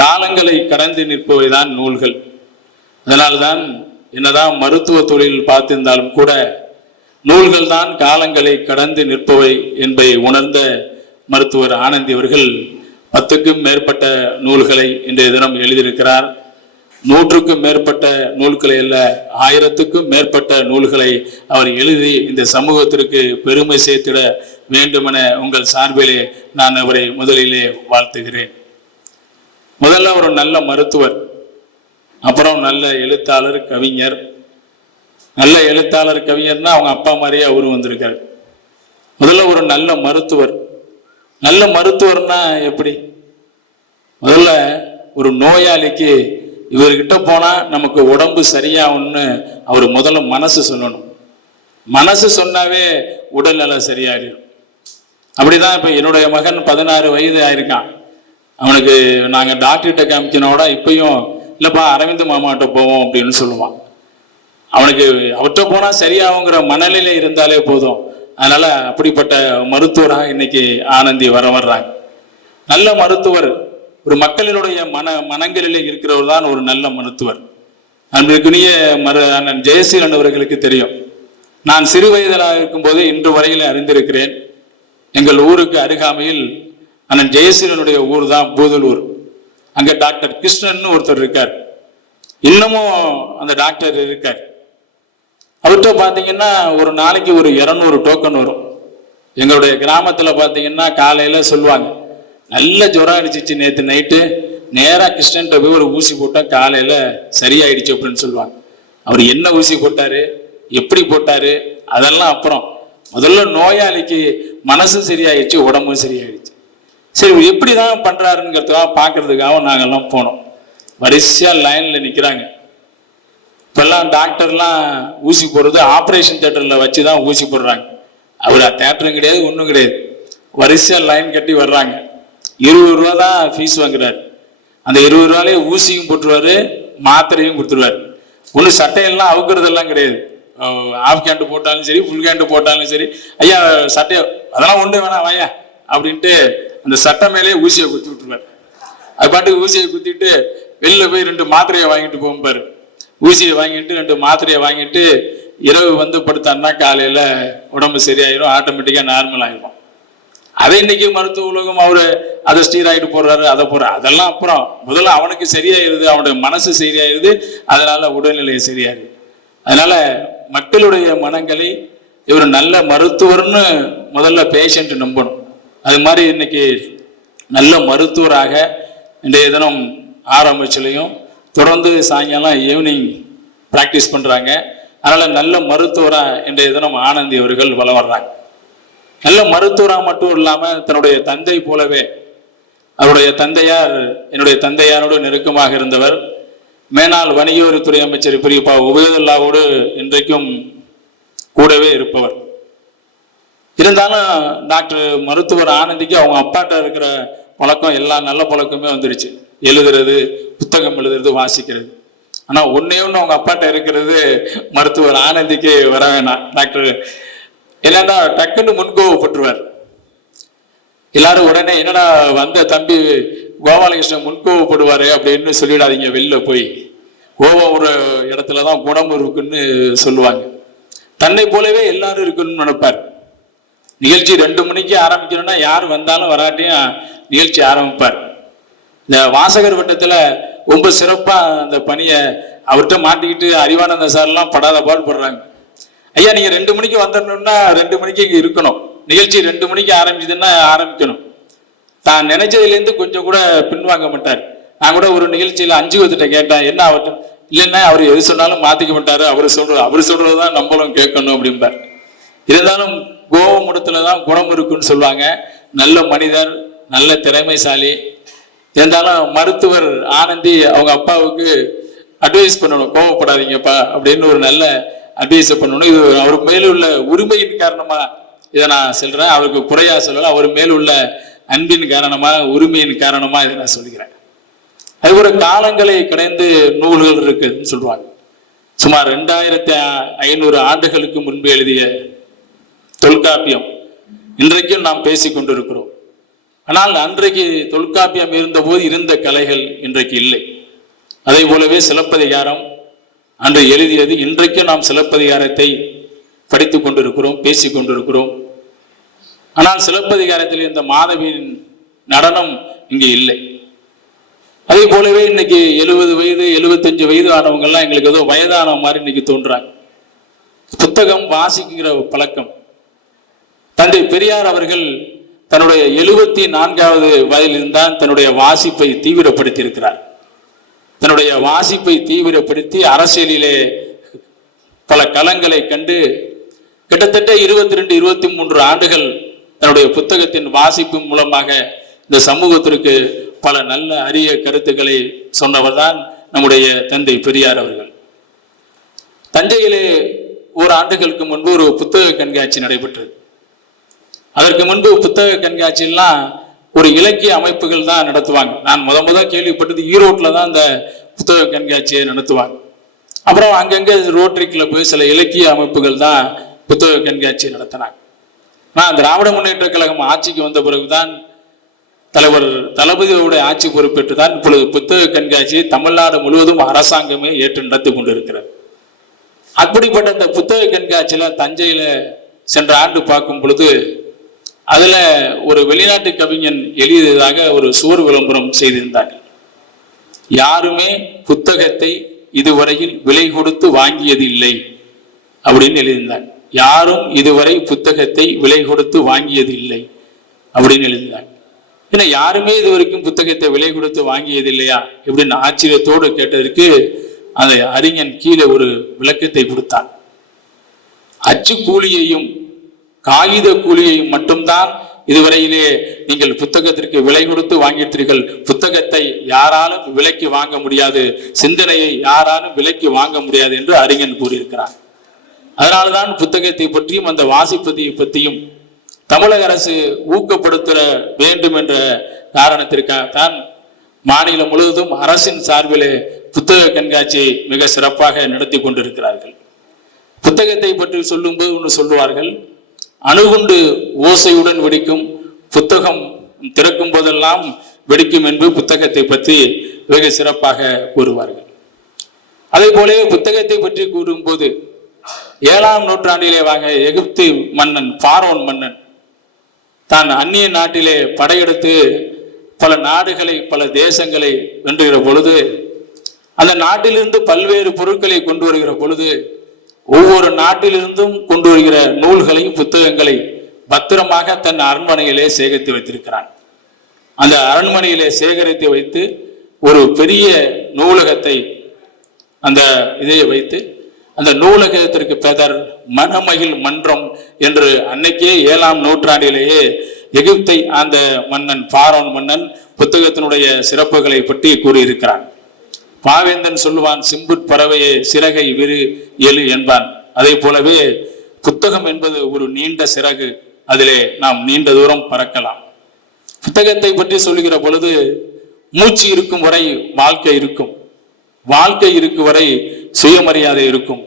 காலங்களை கடந்து நிற்பவைதான் நூல்கள். அதனால்தான் என்னதான் மருத்துவ தொழில் பார்த்திருந்தாலும் கூட நூல்கள் தான் காலங்களை கடந்து நிற்பவை என்பதை உணர்ந்த மருத்துவர் ஆனந்தி அவர்கள் பத்துக்கும் மேற்பட்ட நூல்களை இன்றைய தினம் எழுதியிருக்கிறார். நூற்றுக்கும் மேற்பட்ட நூல்களை அல்ல ஆயிரத்துக்கும் மேற்பட்ட நூல்களை அவர் எழுதி இந்த சமூகத்திற்கு பெருமை சேர்த்திட வேண்டுமென உங்கள் சார்பிலே நான் அவரை முதலிலே வாழ்த்துகிறேன். முதல்ல ஒரு நல்ல மருத்துவர் அப்புறம் நல்ல எழுத்தாளர் கவிஞர். நல்ல எழுத்தாளர் கவிஞர்னா அவங்க அப்பா மாதிரியே அவரும் வந்திருக்காரு. முதல்ல ஒரு நல்ல மருத்துவர். நல்ல மருத்துவர்னா எப்படி? முதல்ல ஒரு நோயாளிக்கு இவர்கிட்ட போனால் நமக்கு உடம்பு சரியாகும்னு அவர் முதல்ல மனசு சொல்லணும். மனசு சொன்னாவே உடல்நலம் சரியாயிடும் அப்படிதான் இப்போ என்னுடைய மகன் பதினாறு வயது ஆயிருக்கான். அவனுக்கு நாங்கள் டாக்டர்கிட்ட காமிக்கனோட இப்பயும் இல்லைப்பா அரவிந்த் மாமாட்ட போவோம் அப்படின்னு சொல்லுவான். அவனுக்கு அவற்ற போனால் சரியாகுங்கிற மனநிலை இருந்தாலே போதும். அதனால் அப்படிப்பட்ட மருத்துவராக இன்னைக்கு ஆனந்தி வர வர்றாங்க. நல்ல மருத்துவர். ஒரு மக்களினுடைய மன மனங்களிலே இருக்கிறவர் தான் ஒரு நல்ல மருத்துவர். அன்றைக்குரிய மரு அண்ணன் ஜெயசீலன் அவர்களுக்கு தெரியும். நான் சிறு வயதிலாக இருக்கும்போது இன்று வரையில் அறிந்திருக்கிறேன். எங்கள் ஊருக்கு அருகாமையில் அண்ணன் ஜெயசீலனுடைய ஊர் தான் பூதலூர். அங்கே டாக்டர் கிருஷ்ணன் ஒருத்தர் இருக்கார். இன்னமும் அந்த டாக்டர் இருக்கார். அவர்கிட்ட பார்த்தீங்கன்னா ஒரு நாளைக்கு ஒரு இரநூறு டோக்கன் வரும். எங்களுடைய கிராமத்தில் பார்த்தீங்கன்னா காலையில் சொல்லுவாங்க நல்ல ஜுரம் அடிச்சிச்சு நேற்று நைட்டு. நேராக கிருஷ்ணன்ட்ட போய் ஒரு ஊசி போட்டால் காலையில் சரியாயிடுச்சு அப்படின்னு சொல்லுவாங்க. அவர் என்ன ஊசி போட்டார்? எப்படி போட்டார்? அதெல்லாம் அப்புறம். முதல்ல நோயாளிக்கு மனசும் சரியாயிடுச்சு உடம்பும் சரியாயிடுச்சு. சரி எப்படி தான் பண்ணுறாருங்கிறதுக்காக பார்க்கறதுக்காக நாங்கள்லாம் போனோம். வரிசையாக லைனில் நிற்கிறாங்க இப்போல்லாம் டாக்டர்லாம் ஊசி போடுறது ஆப்ரேஷன் தேட்டரில் வச்சு தான் ஊசி போடுறாங்க. அவர் தேட்டரும் கிடையாது ஒன்றும் கிடையாது. வரிசையாக லைன் கட்டி வர்றாங்க. இருபது ரூபா தான் ஃபீஸ் வாங்குறாரு. அந்த இருபது ரூபாலே ஊசியும் போட்டுருவாரு மாத்திரையும் கொடுத்துருவாரு. ஒன்றும் சட்டையெல்லாம் அவுக்கிறதெல்லாம் கிடையாது. ஆஃப் கேண்டு போட்டாலும் சரி ஃபுல் கேண்டு போட்டாலும் சரி. ஐயா சட்டையை அதெல்லாம் ஒன்று வேணாம் வாயா அப்படின்ட்டு அந்த சட்டை மேலேயே ஊசியை குத்தி விட்டுருவார். அது பாட்டுக்கு ஊசியை குத்திட்டு வெளில போய் ரெண்டு மாத்திரையை வாங்கிட்டு போகும்பாரு ஊசியை வாங்கிட்டு ரெண்டு மாத்திரையை வாங்கிட்டு இரவு வந்து படுத்தான்னா காலையில உடம்பு சரியாயிரும் ஆட்டோமேட்டிக்காக நார்மல் ஆயிரும். அதை இன்னைக்கு மருத்துவ உலகம் அவரு அதை ஸ்டீராய்டு போடுறாரு அதை போடுறாரு அதெல்லாம் அப்புறம் முதல்ல அவனுக்கு சரியாயிருது அவனுடைய மனசு சரியாயிருது அதனால உடல்நிலை சரியாயிருது அதனால மக்களுடைய மனங்களை இவர் நல்ல மருத்துவர்னு முதல்ல பேஷண்ட் நம்பணும். அது மாதிரி இன்னைக்கு நல்ல மருத்துவராக இன்றைய தினம் ஆரம்பிச்சுலையும் தொடர்ந்து சாயங்காலம் ஈவினிங் ப்ராக்டிஸ் பண்ணுறாங்க அதனால் நல்ல மருத்துவராக இன்றைய தினம் ஆனந்தி அவர்கள் வளம் வர்றாங்க நல்ல மருத்துவராக மட்டும் இல்லாமல் தன்னுடைய தந்தை போலவே அவருடைய தந்தையார் என்னுடைய தந்தையாரோடு நெருக்கமாக இருந்தவர். மேனாள் வணிகவரித்துறை அமைச்சர் பிரியப்பா உபயதுல்லாவோடு இன்றைக்கும் கூடவே இருப்பவர். இருந்தாலும் டாக்டர் மருத்துவர் ஆனந்திக்கு அவங்க அப்பாட்ட இருக்கிற பழக்கம் எல்லா நல்ல பழக்கமே வந்துடுச்சு எழுதுறது புத்தகம் எழுதுறது வாசிக்கிறது. ஆனால் ஒன்றே ஒன்று அவங்க அப்பாட்ட இருக்கிறது மருத்துவர் ஆனந்திக்கு வர வேணாம். டாக்டர் இல்லைன்னா டக்குன்னு முன்கோவப்பட்டுருவார். எல்லாரும் உடனே என்னடா வந்த தம்பி கோபாலகிருஷ்ணன் முன்கோவப்படுவார் அப்படின்னு சொல்லிடாதீங்க வெளில போய். கோவம் ஒரு இடத்துல தான் குணம் இருக்குன்னு சொல்லுவாங்க. தன்னை போலவே எல்லாரும் இருக்குன்னு நினைப்பார். நிகழ்ச்சி ரெண்டு மணிக்கு ஆரம்பிக்கணும்னா யார் வந்தாலும் வராட்டியும் நிகழ்ச்சி ஆரம்பிப்பார். இந்த வாசகர் வட்டத்தில் ரொம்ப சிறப்பாக அந்த பணியை அவர்கிட்ட மாட்டிக்கிட்டு அறிவானந்த சார்லாம் படாத பாடு போடுறாங்க. ஐயா நீங்கள் ரெண்டு மணிக்கு வந்துடணும்னா ரெண்டு மணிக்கு இங்கே இருக்கணும். நிகழ்ச்சி ரெண்டு மணிக்கு ஆரம்பிச்சதுன்னா ஆரம்பிக்கணும். தான் நினைச்சதுலேருந்து கொஞ்சம் கூட பின்வாங்க மாட்டார். நான் கூட ஒரு நிகழ்ச்சியில் அஞ்சு வந்துட்ட கேட்டேன் என்ன அவர்கிட்ட? இல்லைன்னா அவர் எது சொன்னாலும் மாற்றிக்க மாட்டார். அவர் சொல்கிற அவர் சொல்கிறது தான் நம்மளும் கேட்கணும் அப்படிம்பார். இருந்தாலும் கோவமுடத்துல தான் குணம் இருக்குன்னு சொல்லுவாங்க. நல்ல மனிதர் நல்ல திறமைசாலி. இருந்தாலும் மருத்துவர் ஆனந்தி அவங்க அப்பாவுக்கு அட்வைஸ் பண்ணணும். கோவப்படாதீங்கப்பா அப்படின்னு ஒரு நல்ல அட்வைஸை பண்ணணும். இது அவர் மேல உள்ள உரிமையின் காரணமா இதை நான் சொல்றேன். அவருக்கு குறையா சொல்லல. அவர் மேல் உள்ள அன்பின் காரணமா உரிமையின் காரணமா இதை நான் சொல்கிறேன். அது ஒரு காலங்களை கிடைந்து நூல்கள் இருக்குதுன்னு சொல்லுவாங்க. சுமார் ரெண்டாயிரத்தி ஐநூறு ஆண்டுகளுக்கு முன்பு எழுதிய தொல்காப்பியம். இன்றைக்கும் நாம் பேசிக் கொண்டிருக்கிறோம். ஆனால் அன்றைக்கு தொல்காப்பியம் இருந்தபோது இருந்த கலைகள் இன்றைக்கு இல்லை. அதே போலவே சிலப்பதிகாரம் அன்று எழுதியது இன்றைக்கும் நாம் சிலப்பதிகாரத்தை படித்து கொண்டிருக்கிறோம் பேசிக் கொண்டிருக்கிறோம். ஆனால் சிலப்பதிகாரத்தில் இந்த மாதவியின் நடனம் இங்கே இல்லை. அதே போலவே இன்னைக்கு எழுபது வயது எழுபத்தஞ்சு வயது ஆனவங்கெல்லாம் எங்களுக்கு ஏதோ வயதான மாதிரி இன்னைக்கு தோன்றாங்க. புத்தகம் வாசிக்கிற பழக்கம். தந்தை பெரியார் அவர்கள் தன்னுடைய எழுபத்தி நான்காவது வயதிலிருந்தான் தன்னுடைய வாசிப்பை தீவிரப்படுத்தி இருக்கிறார் தன்னுடைய வாசிப்பை தீவிரப்படுத்தி அரசியலிலே பல களங்களை கண்டு கிட்டத்தட்ட இருபத்தி ரெண்டு இருபத்தி மூன்று ஆண்டுகள் தன்னுடைய புத்தகத்தின் வாசிப்பு மூலமாக இந்த சமூகத்திற்கு பல நல்ல அரிய கருத்துக்களை சொன்னவர் தான் நம்முடைய தந்தை பெரியார் அவர்கள். தஞ்சையிலே ஒரு ஆண்டுகளுக்கு முன்பு ஒரு புத்தக கண்காட்சி நடைபெற்றது. அதற்கு முன்பு புத்தக கண்காட்சியெல்லாம் ஒரு இலக்கிய அமைப்புகள் தான் நடத்துவாங்க. நான் முத முத கேள்விப்பட்டது ஈரோட்டில் தான் இந்த புத்தக கண்காட்சியை நடத்துவாங்க. அப்புறம் அங்கங்கே ரோட்டரி கிளப்பு சில இலக்கிய அமைப்புகள் தான் புத்தக கண்காட்சியை நடத்தினாங்க. நான் திராவிட முன்னேற்ற கழகம் ஆட்சிக்கு வந்த பிறகுதான் தலைவர் தளபதியோட ஆட்சி பொறுப்பேற்று தான் இப்பொழுது புத்தக கண்காட்சியை தமிழ்நாடு முழுவதும் அரசாங்கமே ஏற்று நடத்தி கொண்டிருக்கிறது. அப்படிப்பட்ட இந்த புத்தக கண்காட்சியில் தஞ்சையில் சென்ற ஆண்டு பார்க்கும் பொழுது அதுல ஒரு வெளிநாட்டு கவிஞன் எழுதியதாக ஒரு சுவர் விளம்பரம் செய்திருந்தார்கள். யாருமே புத்தகத்தை இதுவரையில் விலை கொடுத்து வாங்கியது இல்லை அப்படின்னு எழுதியிருந்தாங்க யாரும் இதுவரை புத்தகத்தை விலை கொடுத்து வாங்கியது இல்லை அப்படின்னு எழுதினாங்க ஏன்னா யாருமே இது வரைக்கும் புத்தகத்தை விலை கொடுத்து வாங்கியது இல்லையா இப்படின்னு ஆச்சரியத்தோடு கேட்டதற்கு அந்த அறிஞன் கீழே ஒரு விளக்கத்தை கொடுத்தான். அச்சு கூலியையும் காகித கூலியை மட்டும்தான் இதுவரையிலே நீங்கள் புத்தகத்திற்கு விலை கொடுத்து வாங்கியிருக்கிறீர்கள் புத்தகத்தை யாராலும் விலைக்கு வாங்க முடியாது. சிந்தனையை யாராலும் விலைக்கு வாங்க முடியாது என்று அறிஞன் கூறியிருக்கிறார் அதனால்தான் புத்தகத்தை பற்றியும் அந்த வாசிப்பதை பற்றியும் தமிழக அரசு ஊக்கப்படுத்த வேண்டும் என்ற காரணத்திற்காகத்தான் மாநிலம் முழுவதும் அரசின் சார்பிலே புத்தக கண்காட்சியை மிக சிறப்பாக நடத்தி கொண்டிருக்கிறார்கள். புத்தகத்தை பற்றி சொல்லும்போது ஒன்று சொல்லுவார்கள் அணுகுண்டு ஓசையுடன் வெடிக்கும் புத்தகம் திறக்கும் போதெல்லாம் வெடிக்கும் என்று புத்தகத்தை பற்றி வெகு சிறப்பாக கூறுவார்கள். அதே போலவே புத்தகத்தை பற்றி கூறும்போது ஏழாம் நூற்றாண்டிலே வாங்க எகிப்து மன்னன் பாரோன் மன்னன் தான் அந்நிய நாட்டிலே படையெடுத்து பல நாடுகளை பல தேசங்களை வென்றுகிற பொழுது அந்த நாட்டிலிருந்து பல்வேறு பொருட்களை கொண்டு வருகிற பொழுது ஒவ்வொரு நாட்டிலிருந்தும் கொண்டு வருகிற நூல்களையும் புத்தகங்களை பத்திரமாக தன் அரண்மனையிலே சேகரித்து வைத்திருக்கிறான். அந்த அரண்மனையிலே சேகரித்து வைத்து ஒரு பெரிய நூலகத்தை அந்த இதை வைத்து அந்த நூலகத்திற்கு பெயர் மனமகிழ் மன்றம் என்று அன்னைக்கே ஏழாம் நூற்றாண்டிலேயே எகிப்தை அந்த மன்னன் பாரோன் மன்னன் புத்தகத்தினுடைய சிறப்புகளை பற்றி கூறியிருக்கிறான். பாவேந்தன் சொல்லுவான் சிம்புட் பறவையே சிறகை விரு எழு என்பான். அதே போலவே புத்தகம் என்பது ஒரு நீண்ட சிறகு. அதிலே நாம் நீண்ட தூரம் பறக்கலாம். புத்தகத்தை பற்றி சொல்லுகிற பொழுது மூச்சு இருக்கும் வரை வாழ்க்கை இருக்கும். வாழ்க்கை இருக்கும் வரை சுயமரியாதை இருக்கும்.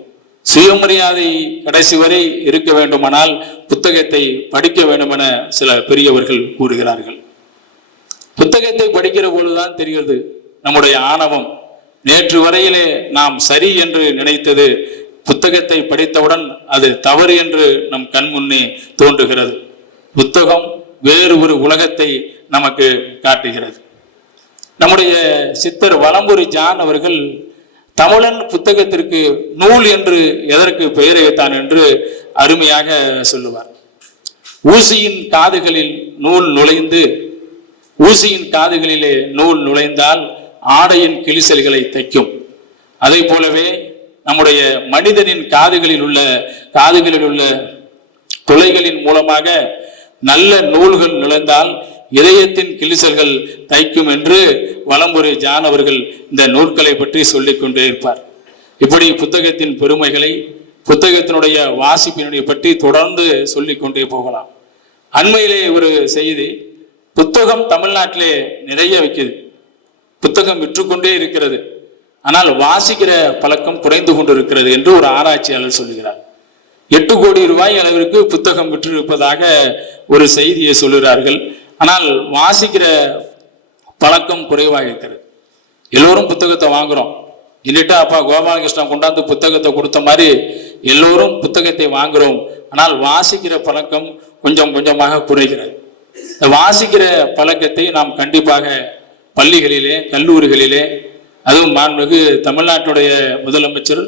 சுயமரியாதை கடைசி வரை இருக்க வேண்டுமானால் புத்தகத்தை படிக்க வேண்டுமென சில பெரியவர்கள் கூறுகிறார்கள். புத்தகத்தை படிக்கிற பொழுதுதான் தெரிகிறது நம்முடைய ஆணவம் நேற்று வரையிலே நாம் சரி என்று நினைத்தது. புத்தகத்தை படித்தவுடன் அது தவறு என்று நம் கண் முன்னே தோன்றுகிறது. புத்தகம் வேறு ஒரு உலகத்தை நமக்கு காட்டுகிறது. நம்முடைய சித்தர் வலம்புரி ஜான் அவர்கள் தமிழன் புத்தகத்திற்கு நூல் என்று எதற்கு பெயரைத்தான் என்று அருமையாக சொல்லுவார். ஊசியின் காதுகளில் நூல் நுழைந்து ஊசியின் காதுகளிலே நூல் நுழைந்தால் ஆடையின் கிழிசல்களை தைக்கும். அதே போலவே நம்முடைய மனிதனின் காதுகளில் உள்ள காதுகளில் உள்ள துளைகளின் மூலமாக நல்ல நூல்கள் நுழைந்தால் இதயத்தின் கிழிசல்கள் தைக்கும் என்று வலம்புரை ஜான் அவர்கள் இந்த நூல்களை பற்றி சொல்லிக் கொண்டே இருப்பார். இப்படி புத்தகத்தின் பெருமைகளை புத்தகத்தினுடைய வாசிப்பினுடைய பற்றி தொடர்ந்து சொல்லிக் கொண்டே போகலாம். அண்மையிலே ஒரு செய்தி புத்தகம் தமிழ்நாட்டிலே நிறைய வைக்குது. புத்தகம் விற்றுக்கொண்டே இருக்கிறது. ஆனால் வாசிக்கிற பழக்கம் குறைந்து கொண்டிருக்கிறது என்று ஒரு ஆராய்ச்சியாளர் சொல்லுகிறார் எட்டு கோடி ரூபாய் அளவிற்கு புத்தகம் விற்றிருப்பதாக ஒரு செய்தியை சொல்லுகிறார்கள். ஆனால் வாசிக்கிற பழக்கம் குறைவாக இருக்கிறது. எல்லோரும் புத்தகத்தை வாங்குறோம். இல்லட்டா அப்பா கோபாலகிருஷ்ணன் கொண்டாந்து புத்தகத்தை கொடுத்த மாதிரி எல்லோரும் புத்தகத்தை வாங்குறோம். ஆனால் வாசிக்கிற பழக்கம் கொஞ்சம் கொஞ்சமாக குறைகிறது. வாசிக்கிற பழக்கத்தை நாம் கண்டிப்பாக பள்ளிகளிலே கல்லூரிகளிலே அதுவும் மாண்புமிகு தமிழ்நாட்டுடைய முதலமைச்சர்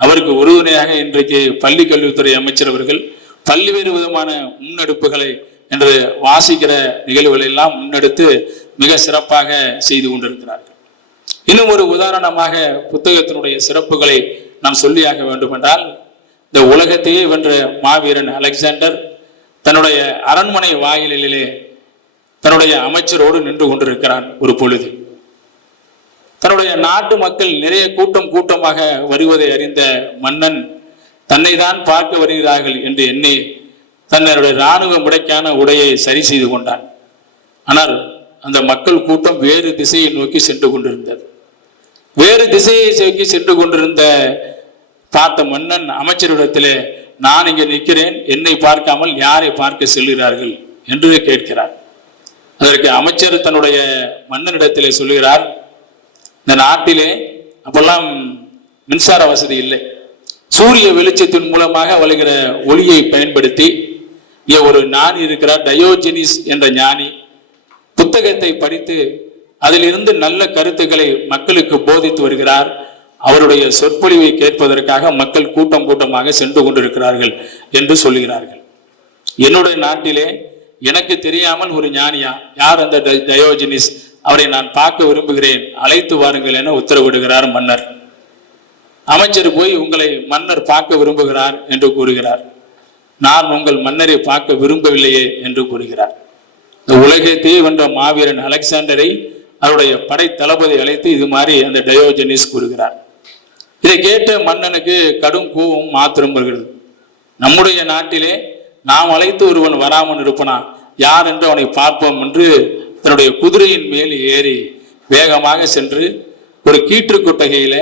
அவருக்கு உறுதுணையாக இன்றைக்கு பள்ளி கல்வித்துறை அமைச்சர் அவர்கள் பல்வேறு விதமான முன்னெடுப்புகளை என்று வாசிக்கிற நிகழ்வுகளை எல்லாம் முன்னெடுத்து மிக சிறப்பாக செய்து கொண்டிருக்கிறார்கள். இன்னும் ஒரு உதாரணமாக புத்தகத்தினுடைய சிறப்புகளை நாம் சொல்லியாக வேண்டுமென்றால் இந்த உலகத்தையே வென்ற மாவீரன் அலெக்சாண்டர் தன்னுடைய அரண்மனை வாயிலிலே தன்னுடைய அமைச்சரோடு நின்று கொண்டிருக்கிறான் ஒரு பொழுது. தன்னுடைய நாட்டு மக்கள் நிறைய கூட்டம் கூட்டமாக வருவதை அறிந்த மன்னன் தன்னை தான் பார்க்க வருகிறார்கள் என்று எண்ணி தன்னுடைய இராணுவ முடைக்கான உடையை சரி செய்து கொண்டான். ஆனால் அந்த மக்கள் கூட்டம் வேறு திசையை நோக்கி சென்று கொண்டிருந்தது. வேறு திசையை நோக்கி சென்று கொண்டிருந்த பார்த்த மன்னன் அமைச்சரிடத்திலே நான் இங்கே நிற்கிறேன் என்னை பார்க்காமல் யாரை பார்க்க செல்கிறார்கள்? என்று கேட்கிறார் அதற்கு அமைச்சர் தன்னுடைய மன்னனிடத்திலே சொல்லுகிறார் இந்த நாட்டிலே அப்பெல்லாம் மின்சார வசதி இல்லை. சூரிய வெளிச்சத்தின் மூலமாக வளைகிற ஒளியை பயன்படுத்தி இங்கே ஒரு ஞானி இருக்கிறார் டயோஜெனிஸ் என்ற ஞானி. புத்தகத்தை படித்து அதிலிருந்து நல்ல கருத்துக்களை மக்களுக்கு போதித்து வருகிறார். அவருடைய சொற்பொழிவை கேட்பதற்காக மக்கள் கூட்டம் கூட்டமாக சென்று கொண்டிருக்கிறார்கள் என்று சொல்லுகிறார்கள். என்னுடைய நாட்டிலே எனக்கு தெரியாமல் ஒரு ஞானியா? யார் அந்த டயோஜினிஸ்? அவரை நான் பார்க்க விரும்புகிறேன். அழைத்து வாருங்கள் என உத்தரவிடுகிறார் மன்னர். அமைச்சர் போய் உங்களை மன்னர் பார்க்க விரும்புகிறார் என்று கூறுகிறார். நான் உங்கள் மன்னரை பார்க்க விரும்பவில்லையே என்று கூறுகிறார். இந்த உலகத்தையே வென்ற மாவீரன் அலெக்சாண்டரை அவருடைய படை தளபதி அழைத்து இது மாதிரி அந்த டயோஜெனிஸ் கூறுகிறார். இதை கேட்ட மன்னனுக்கு கடும் கோபம் மாத்திரம் வருகிறது. நம்முடைய நாட்டிலே நாம் அழைத்து ஒருவன் வராமல் இருப்பனா? யார் என்று அவனை பார்ப்போம் என்று தன்னுடைய குதிரையின் மேல் ஏறி வேகமாக சென்று ஒரு கீற்று கொட்டகையில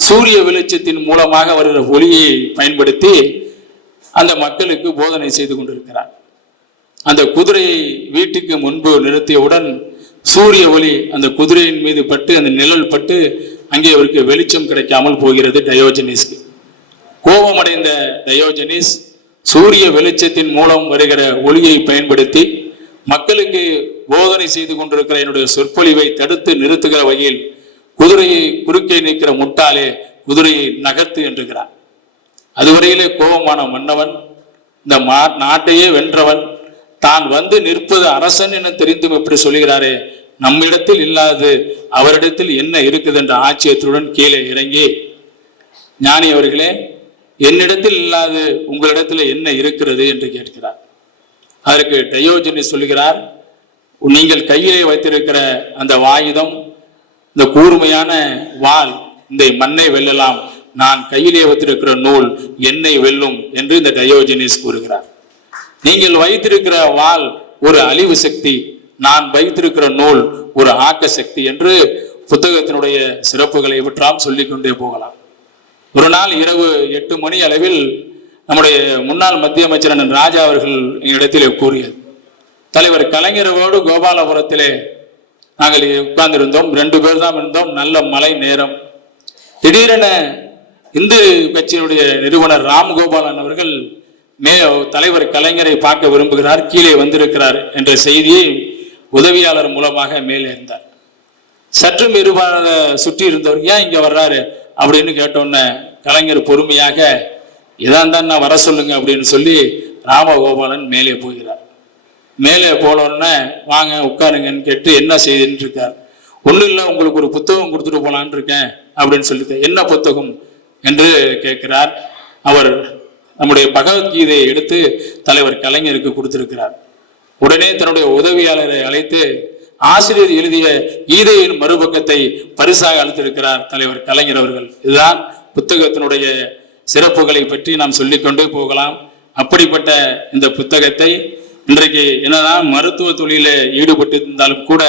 சூரிய வெளிச்சத்தின் மூலமாக வருகிற ஒளியை பயன்படுத்தி அந்த மக்களுக்கு போதனை செய்து கொண்டிருக்கிறார். அந்த குதிரையை வீட்டுக்கு முன்பு நிறுத்தியவுடன் சூரிய ஒளி அந்த குதிரையின் மீது பட்டு அந்த நிழல் பட்டு அங்கே அவருக்கு வெளிச்சம் கிடைக்காமல் போகிறது டயோஜனிஸ்க்கு. கோபமடைந்த டயோஜனிஸ் சூரிய வெளிச்சத்தின் மூலம் வருகிற ஒளியை பயன்படுத்தி மக்களுக்கு போதனை செய்து கொண்டிருக்கிற என்னுடைய சொற்பொழிவை தடுத்து நிறுத்துகிற வகையில் குதிரையை குறுக்கே நிற்கிற முட்டாளே குதிரையை நகர்த்து என்றுகிறார். அதுவரையிலே கோபமான மன்னவன் இந்த மா நாட்டையே வென்றவன் தான் வந்து நிற்பது அரசன் என தெரிந்தும் எப்படி சொல்கிறாரே நம்மிடத்தில் இல்லாது அவரிடத்தில் என்ன இருக்குது என்ற ஆச்சரியத்துடன் கீழே இறங்கி ஞானி அவர்களே என்னிடத்தில் இல்லாது உங்களிடத்தில் என்ன இருக்கிறது என்று கேட்கிறார். அதற்கு டயோஜனி சொல்கிறார் நீங்கள் கையிலே வைத்திருக்கிற அந்த வாயுதம் இந்த கூர்மையான வாள் இந்த மண்ணை வெல்லலாம். நான் கையிலே வைத்திருக்கிற நூல் என்னை வெல்லும் என்று இந்த டயோஜினிஸ் கூறுகிறார். நீங்கள் வைத்திருக்கிற வாள் ஒரு அழிவு சக்தி நான் வைத்திருக்கிற நூல் ஒரு ஆக்க சக்தி என்று புத்தகத்தினுடைய சிறப்புகளை விற்றாம் சொல்லிக்கொண்டே போகலாம். ஒரு நாள் இரவு எட்டு மணி அளவில் நம்முடைய முன்னாள் மத்திய அமைச்சர் அண்ணன் ராஜா அவர்கள் எங்களிடத்திலே கூறியது. தலைவர் கலைஞரோடு கோபாலபுரத்திலே நாங்கள் உட்கார்ந்திருந்தோம். ரெண்டு பேர் தான் இருந்தோம். நல்ல மழை நேரம். திடீரென இந்து கட்சியினுடைய நிறுவனர் ராம்கோபாலன் அவர்கள் மே தலைவர் கலைஞரை பார்க்க விரும்புகிறார். கீழே வந்திருக்கிறார் என்ற செய்தியை உதவியாளர் மூலமாக மேலே இருந்தார். சற்றும் இருபாக சுற்றி இருந்தவர் ஏன் இங்கே வர்றாரு? அப்படின்னு கேட்டோன்னே கலைஞர் பொறுமையாக இதான் தான் நான் வர சொல்லுங்க அப்படின்னு சொல்லி ராமகோபாலன் மேலே போகிறார். மேலே போனோடனே வாங்க உட்காருங்கன்னு கேட்டு என்ன செய்துன்னு இருக்கார்? ஒன்றும் இல்லை உங்களுக்கு ஒரு புத்தகம் கொடுத்துட்டு போலான்னு இருக்கேன் அப்படின்னு சொல்லிட்டு என்ன புத்தகம்? என்று கேட்கிறார். அவர் நம்முடைய பகவத்கீதையை எடுத்து தலைவர் கலைஞருக்கு கொடுத்திருக்கிறார். உடனே தன்னுடைய உதவியாளரை அழைத்து ஆசிரியர் எழுதிய கீதையின் மறுபக்கத்தை பரிசாக அளித்திருக்கிறார் தலைவர் கலைஞர் அவர்கள். இதுதான் புத்தகத்தினுடைய சிறப்புகளை பற்றி நாம் சொல்லிக்கொண்டே போகலாம். அப்படிப்பட்ட இந்த புத்தகத்தை இன்றைக்கு என்னதான் மருத்துவ தொழில ஈடுபட்டு இருந்தாலும் கூட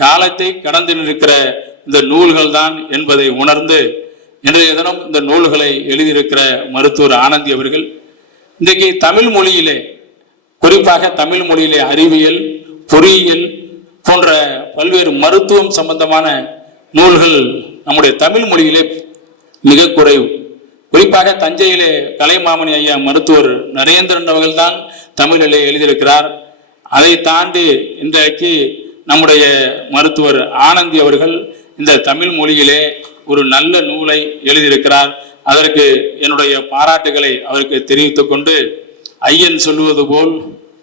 காலத்தை கடந்து நிற்கிற இந்த நூல்கள் தான் என்பதை உணர்ந்து இன்றைய தினம் இந்த நூல்களை எழுதியிருக்கிற மருத்துவர் ஆனந்தி அவர்கள் இன்றைக்கு தமிழ் மொழியிலே குறிப்பாக தமிழ் மொழியிலே அறிவியல் பொறியியல் போன்ற பல்வேறு மருத்துவம் சம்பந்தமான நூல்கள் நம்முடைய தமிழ் மொழியிலே மிக குறைவு. குறிப்பாக தஞ்சையிலே கலைமாமணி ஐயா மருத்துவர் நரேந்திரன் அவர்கள்தான் தமிழிலே எழுதியிருக்கிறார். அதை தாண்டி இன்றைக்கு நம்முடைய மருத்துவர் ஆனந்தி அவர்கள் இந்த தமிழ் மொழியிலே ஒரு நல்ல நூலை எழுதியிருக்கிறார். அதற்கு என்னுடைய பாராட்டுகளை அவருக்கு தெரிவித்துக் கொண்டு ஐயன் சொல்லுவது போல்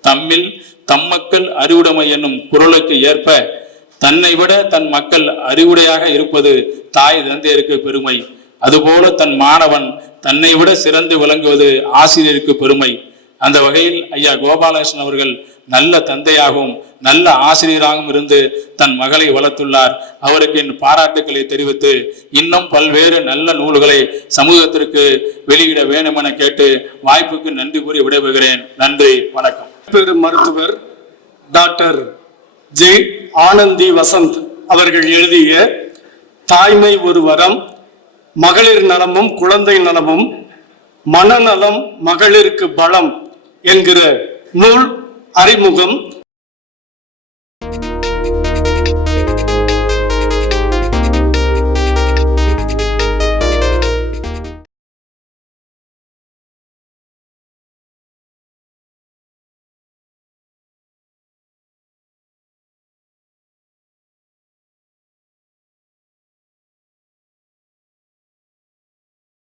தம்மில் தம்மக்கள் அறிவுடைமை என்னும் குரலுக்கு ஏற்ப தன்னை விட தன் மக்கள் அறிவுடையாக இருப்பது தாய் தந்தையருக்கு பெருமை. அதுபோல தன் மாணவன் தன்னை விட சிறந்து விளங்குவது ஆசிரியருக்கு பெருமை. அந்த வகையில் ஐயா கோபாலகிருஷ்ணன் அவர்கள் நல்ல தந்தையாகவும் நல்ல ஆசிரியராகவும் இருந்து தன் மகளை வளர்த்துள்ளார். அவருக்கு என் பாராட்டுக்களை தெரிவித்து இன்னும் பல்வேறு நல்ல நூல்களை சமூகத்திற்கு வெளியிட வேண்டும் என கேட்டு வாய்ப்புக்கு நன்றி கூறி விடைபெறுகிறேன். நன்றி வணக்கம். பெரு மருத்துவர் டாக்டர் ஜே ஆனந்தி வசந்த் அவர்கள் எழுதிய தாய்மை ஒரு வரம் மகளிர் நலமும் குழந்தை நலமும் மனநலம் மகளிருக்கு பலம் என்கிற நூல் அறிமுகம்